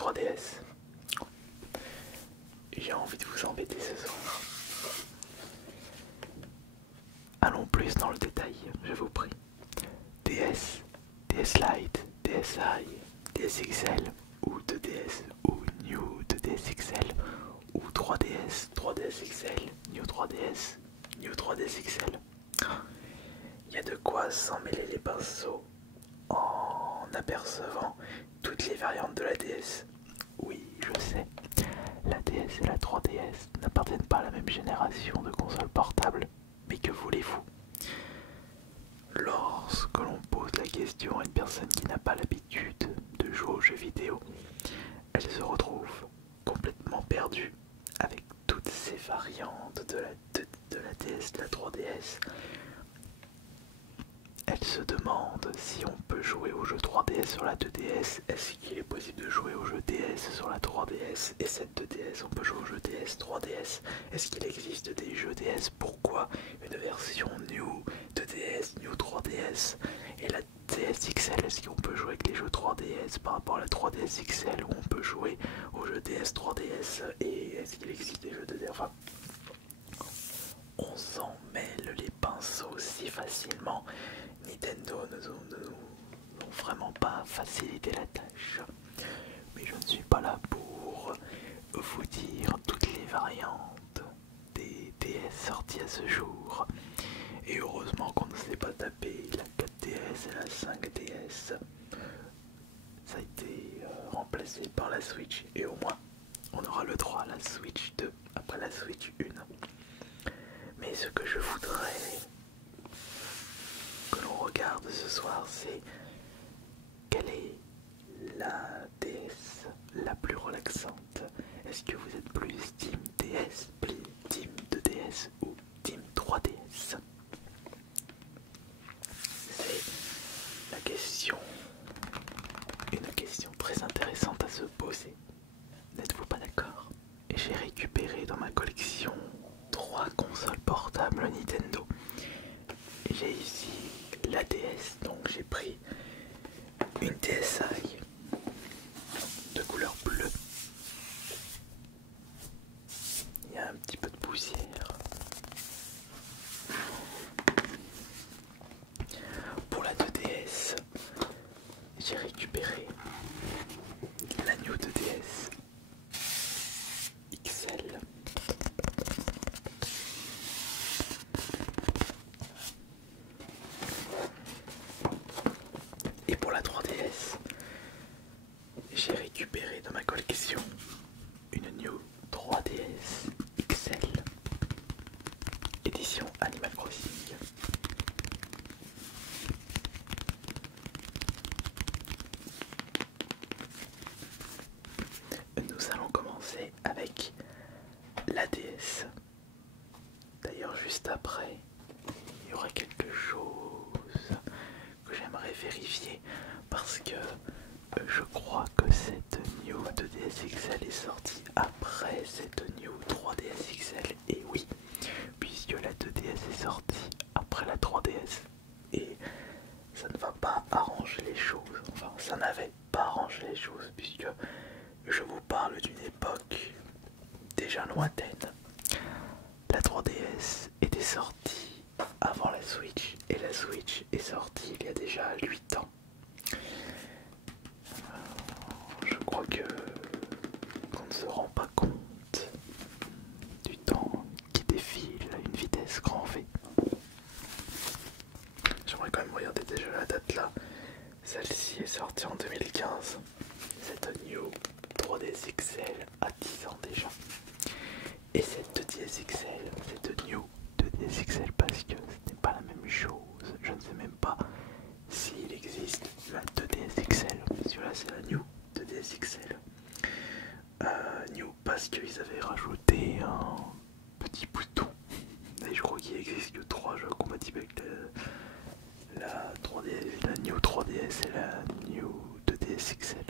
3DS. J'ai envie de vous embêter ce soir. Allons plus dans le détail, je vous prie. DS, DS Lite, DSi, DSXL ou 2DS ou New 2DS XL ou 3DS, 3DS XL, New 3DS, New 3DS XL. Il y a de quoi s'emmêler les pinceaux en apercevant toutes les variantes de la DS. Oui, je sais, la DS et la 3DS n'appartiennent pas à la même génération de consoles portables, mais que voulez-vous? Lorsque l'on pose la question à une personne qui n'a pas l'habitude de jouer aux jeux vidéo, elle se retrouve complètement perdue avec toutes ces variantes de la DS, de la 3DS. Elle se demande si on peut jouer aux jeux 3DS sur la 2DS. Est-ce qu'il est possible de jouer aux jeux DS sur la 3DS? Et cette 2DS, on peut jouer aux jeux DS, 3DS. Est-ce qu'il existe des jeux DS? Pourquoi une version New 2DS, New 3DS? Et la DS XL, est-ce qu'on peut jouer avec les jeux 3DS par rapport à la 3DS XL, où on peut jouer aux jeux DS, 3DS? Et est-ce qu'il existe des jeux 2DS? Enfin, on s'en mêle les pinceaux si facilement. Nintendo ne nous vraiment pas facilité la tâche. Mais je ne suis pas là pour vous dire toutes les variantes des DS sorties à ce jour. Et heureusement qu'on ne s'est pas tapé la 4DS et la 5DS. Ça a été remplacé par la Switch. Et au moins, on aura le droit à la Switch 2 après la Switch 1. Mais ce que je voudrais que l'on regarde ce soir, c'est quelle est la DS la plus relaxante. Est-ce que vous êtes plus Team DS, plus Team 2DS ou Team 3DS? C'est la question, une question très intéressante à se poser. N'êtes-vous pas d'accord? J'ai récupéré dans ma collection 3 consoles portables Nintendo. J'ai ici la DS, donc j'ai pris une DSi de couleur bleue. Il y a un petit peu de poussière. Pour la 2DS, j'ai récupéré la New 2DS XL. Et pour la 3DS, j'ai récupéré dans ma collection une New 3DS XL, édition Animal Crossing. Nous allons commencer avec la DS. D'ailleurs, juste après, il y aura quelque chose que j'aimerais vérifier parce que je crois que cette New 2DS XL est sortie après cette New 3DS XL. Et oui, puisque la 2DS est sortie après la 3DS. Et ça ne va pas arranger les choses. Enfin, ça n'avait pas arrangé les choses puisque je vous parle d'une époque déjà lointaine. La 3DS était sortie avant la Switch et la Switch est sortie il y a déjà 8 ans. Je crois qu'on ne se rend pas compte du temps qui défile à une vitesse grand V. J'aimerais quand même regarder déjà la date là. Celle-ci est sortie en 2015. Cette New 3DS XL a 10 ans déjà. Et cette 2DS XL, cette New 2DS XL, parce que ce n'est pas la même chose. Je ne sais même pas s'il existe la 2DS XL. Celui-là c'est la New 2DS XL. New parce qu'ils avaient rajouté un petit bouton. Et je crois qu'il existe que 3 jeux compatibles avec la 3DS, la New 3DS et la New 2DS XL.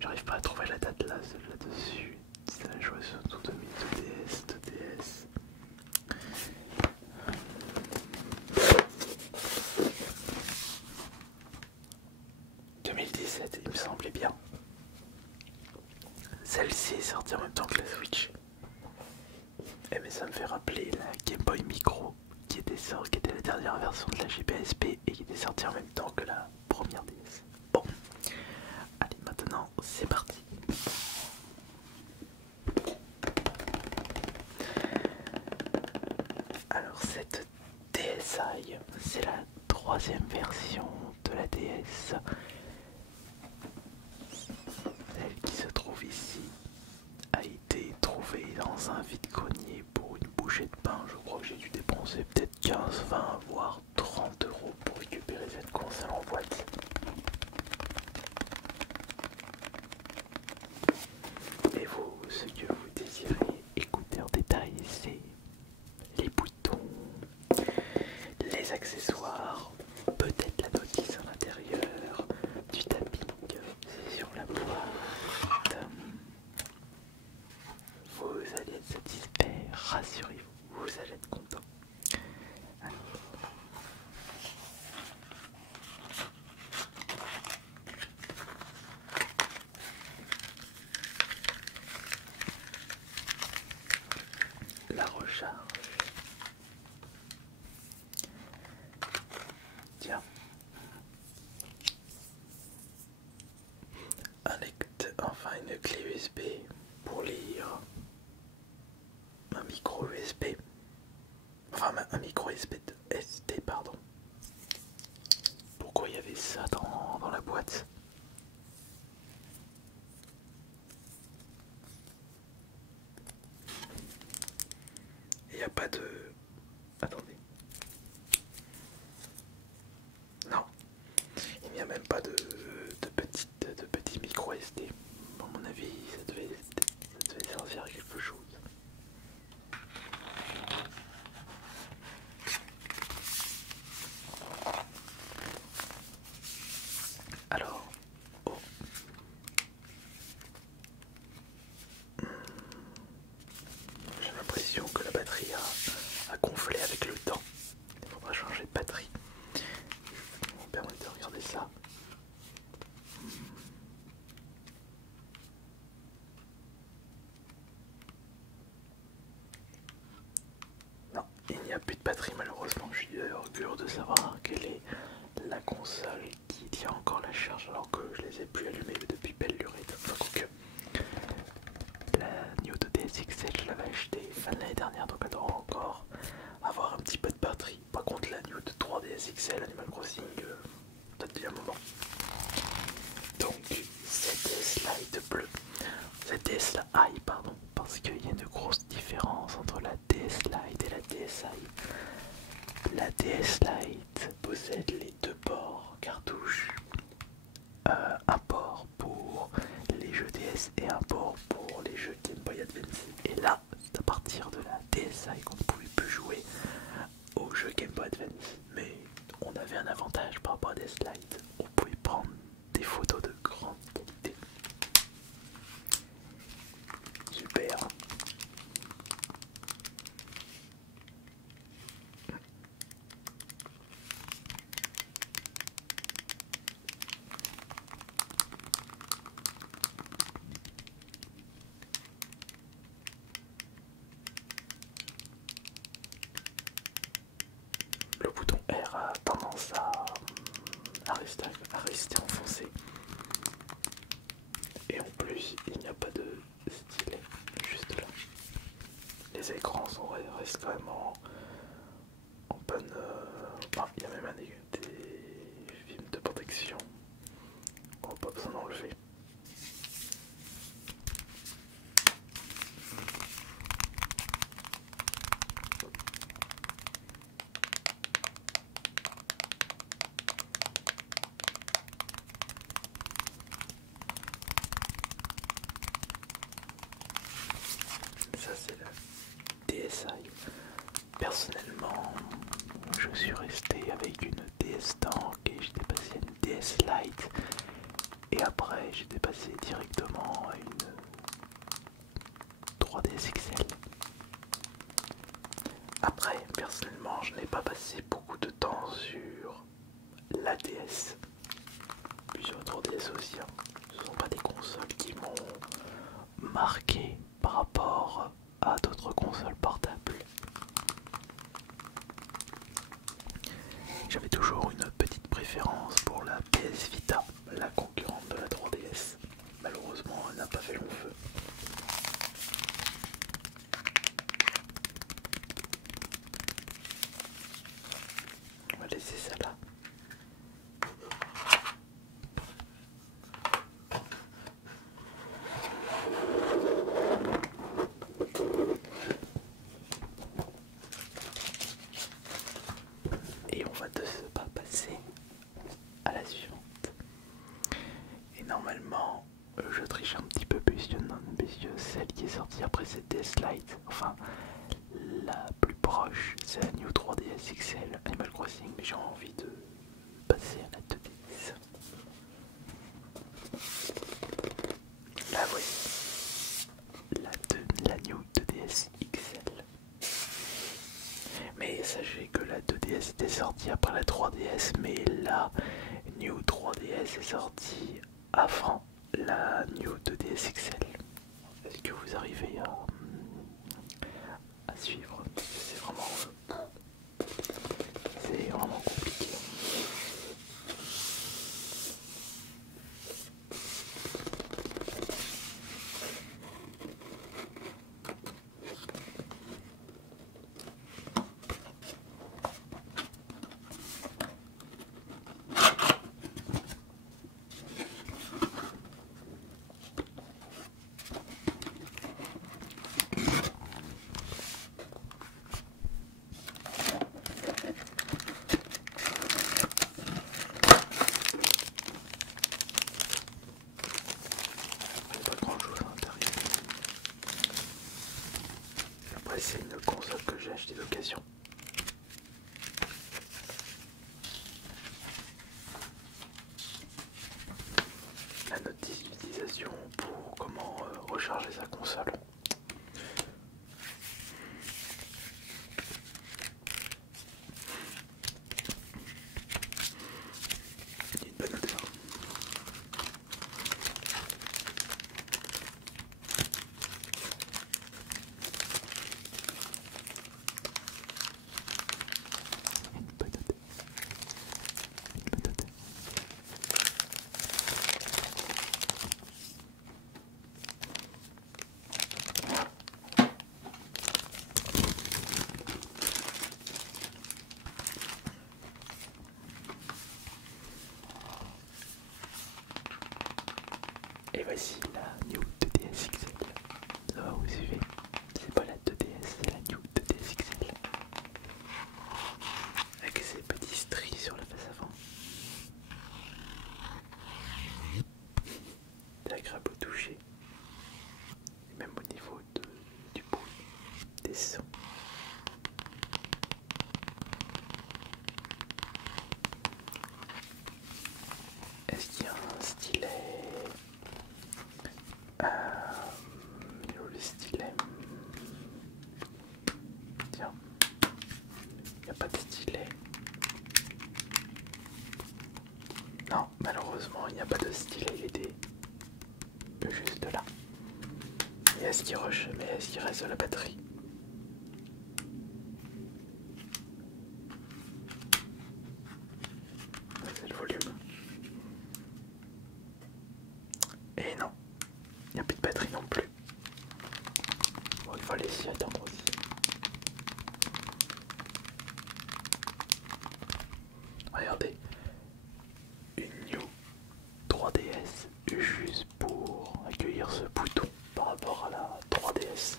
J'arrive pas à trouver la date là, celle-là dessus. C'est la joué sur 2DS, 2DS. « 2017, il me semblait bien. celle-ci est sortie en même temps que la Switch. Eh mais ça me fait rappeler la Game Boy Micro qui était la dernière version de la GPSP et qui était sortie en même temps que la première DS. Bon, allez maintenant c'est parti. Alors cette DSi, c'est la troisième version de la DS. Celle qui se trouve ici a été trouvée dans un vide-grenier pour une bouchée de pain. Je crois que j'ai dû dépenser peut-être 15, 20, voire 30 euros pour récupérer cette console en boîte. Et vous, ce que vous désirez écouter en détail, c'est les boutons, les accessoires, peut-être la notice à l'intérieur, du tapping sur la boîte. Vous allez être satisfait, rassurez-vous, vous allez être content. La recharge. Tiens. Enfin une clé USB pour lire. Un micro USB. Enfin un micro SD, pardon. Pourquoi il y avait ça dans la boîte? Il n'y a pas de... Attendez. Non. Il n'y a même pas de petits micro SD. À mon avis, ça devait servir à quelque chose. Alors, oh. J'ai l'impression que la batterie a gonflé avec le temps. Il faudra changer de batterie. On me permet de regarder ça. Non, il n'y a plus de batterie malheureusement. Je suis d'ailleurs curieux de savoir quelle est la console qui tient encore la charge alors que je les ai plus allumées depuis belle lurette. Enfin, quoique la New 2DS XL, je l'avais achetée fin de l'année dernière, donc elle doit encore avoir un petit peu de batterie. Par contre, la New 3DS XL Animal Crossing date d'il y a un moment. Donc, cette DS Lite bleue, cette DS Lite, pardon, parce qu'il y a une grosse différence entre la DS Lite et la DSi. La DS Lite possède les deux ports cartouches, un port pour les jeux DS et un port pour les jeux Game Boy Advance. Et là, c'est à partir de la DSi qu'on ne pouvait plus jouer aux jeux Game Boy Advance. Mais on avait un avantage par rapport à DS Lite, on pouvait prendre des photos de grande qualité. Super. Le bouton R a tendance à rester enfoncé. Et en plus, il n'y a pas de stylet juste là. Les écrans restent quand même en bonne... il y a même des films de protection. On n'a pas besoin d'enlever. Ça c'est la DSi. Personnellement, je suis resté avec une DS Tank et j'étais passé à une DS Lite. Et après, j'étais passé directement à une 3DS XL. Après, personnellement, je n'ai pas passé beaucoup de temps sur la DS. Puis sur la 3DS aussi. Ce ne sont pas des consoles qui m'ont normalement, je triche un petit peu puisque celle qui est sortie après cette DS Lite, enfin la plus proche, c'est la New 3DS XL Animal Crossing, mais j'ai envie de passer à la 2DS. La voici, la New 2DS XL. Mais sachez que la 2DS était sortie après la 3DS, mais la New 3DS est sortie avant la New 2DS XL. Est-ce que vous arrivez à suivre? C'est vraiment compliqué. Pas grand chose à l'intérieur. Après, c'est une console que j'ai achetée d'occasion. La notice d'utilisation pour comment recharger sa console. Une bonne note. Et voici la New 2DS XL. Ça va, vous suivez? C'est pas la 2DS, c'est la New 2DS XL. Avec ces petits stries sur la face avant. C'est agréable au toucher. Et même au niveau du bruit, des sons. Est-ce qu'il y a un stylet? Le stylet. Tiens, il n'y a pas de stylet. Non, malheureusement, il n'y a pas de stylet, il était juste là. Et est-ce qu'il rush? Mais est-ce qu'il reste de la batterie? C'est le volume. Et non, il n'y a plus de batterie non plus. Bon, il faut aller s'y attendre aussi. Regardez, une New 3DS juste pour accueillir ce bouton par rapport à la 3DS.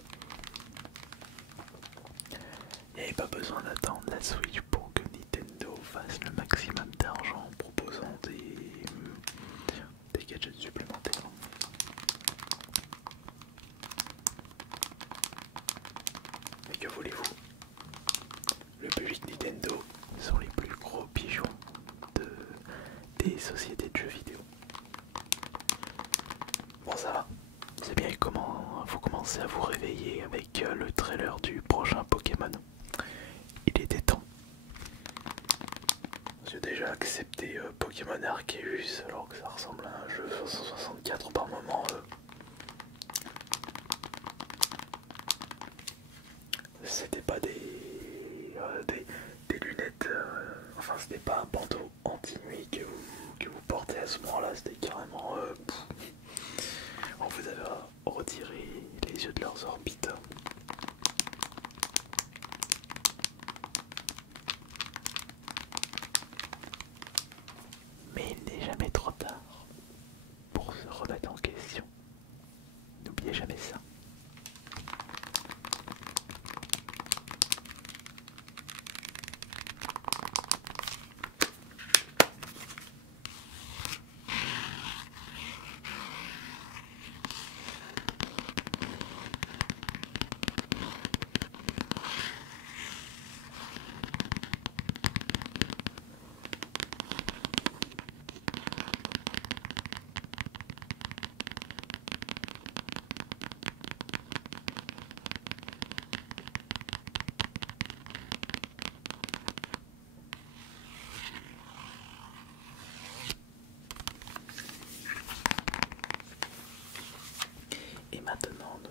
Il n'y avait pas besoin d'attendre la Switch pour que Nintendo fasse le maximum d'argent en proposant des gadgets supplémentaires. Mais que voulez-vous? Le public Nintendo sont les plus gros pigeons des sociétés de jeux vidéo. Bon, ça va, c'est bien. Comment vous commencez à vous réveiller avec le trailer du prochain Pokémon. Il était temps. J'ai déjà accepté Pokémon Arceus alors que ça ressemble à un jeu 164 par moment. C'était pas des lunettes, enfin c'était pas un bandeau anti-nuit que vous portez à ce moment-là, c'était carrément... on vous avait retiré les yeux de leurs orbites. Mais il n'est jamais trop tard pour se remettre en question. N'oubliez jamais ça.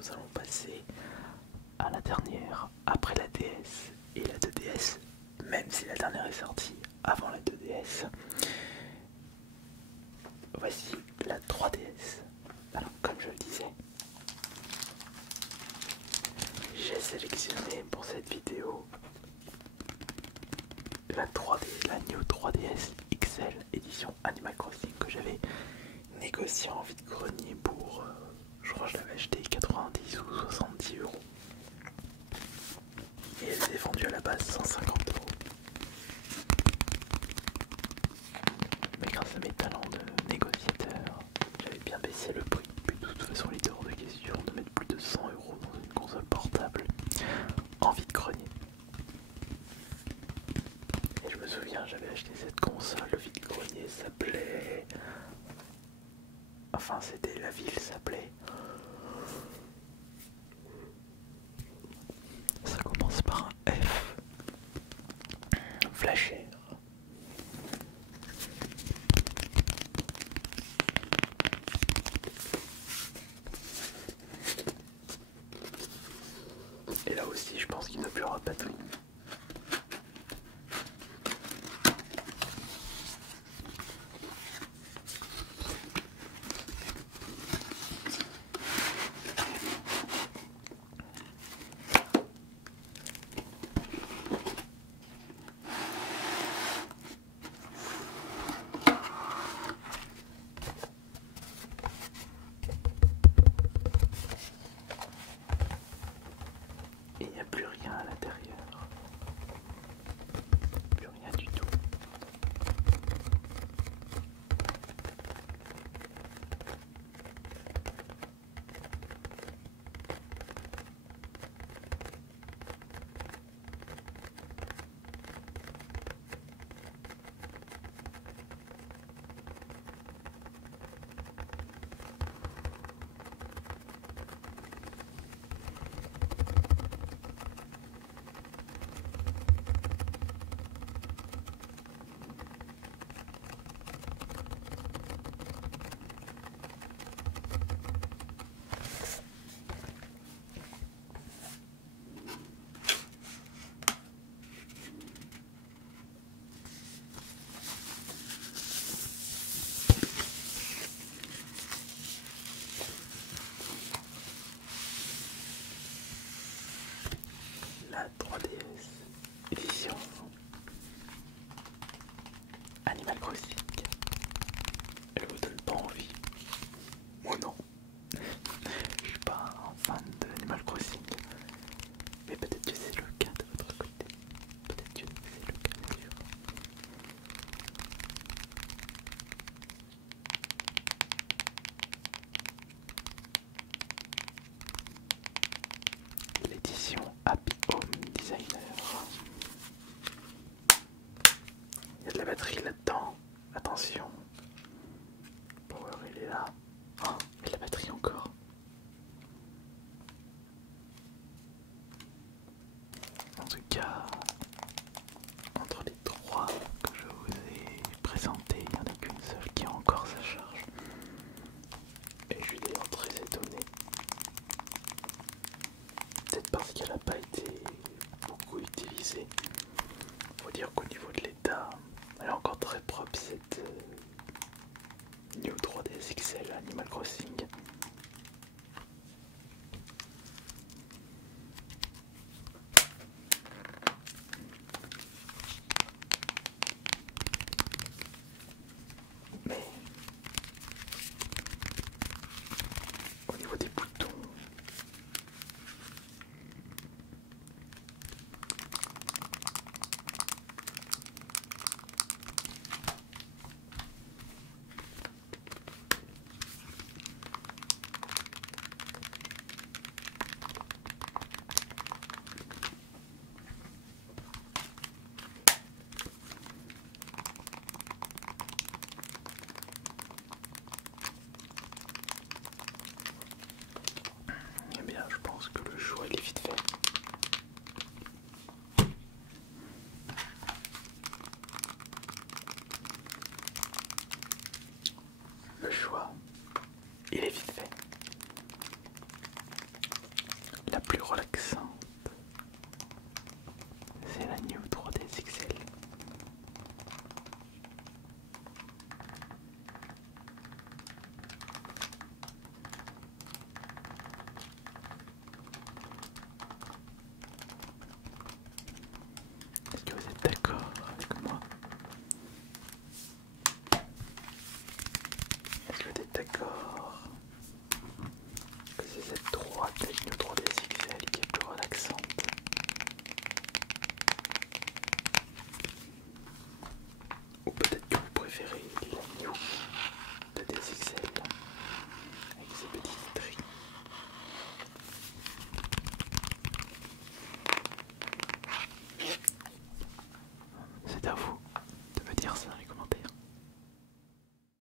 nous allons passer à la dernière après la DS et la 2DS, même si la dernière est sortie avant la 2DS. Voici la 3DS. Alors, comme je le disais, j'ai sélectionné pour cette vidéo la 3D, la New 3DS XL édition Animal Crossing que j'avais négocié en vide-grenier pour, je crois que je l'avais acheté 90 ou 70 euros. Et elle était vendue à la base 150 euros. Mais grâce à mes talents de négociateur, j'avais bien baissé le prix. Puis de toute façon, il était hors de question de mettre plus de 100 euros dans une console portable en vide-grenier. Et je me souviens, j'avais acheté cette console, le vide-grenier s'appelait... Enfin, c'était la ville s'appelait... Ça commence par un F. Flashère. Et là aussi, je pense qu'il n'y a plus avoir de batterie. Et il n'y a plus rien à l'intérieur. Plus rien du tout. La 3DS édition Animal Crossing. Elle vous donne pas envie? Moi non. Je suis pas un fan d'Animal Crossing. Mais peut-être que c'est le cas de votre côté. Peut-être que c'est le cas bien sûr. L'édition Happy Home Designer. Il y a de la batterie là-dedans. Attention. Power, il est là. Oh, mais la batterie encore. En tout cas, entre les trois que je vous ai présentés, il n'y en a qu'une seule qui a encore sa charge. Et je suis d'ailleurs très étonné. Peut-être parce qu'elle n'a pas été beaucoup utilisée. Faut dire qu'au niveau de l'état, elle est encore très propre cette New 3DS XL Animal Crossing. Mais au niveau des boutons, eh bien je pense que le choix il est vite fait. Le choix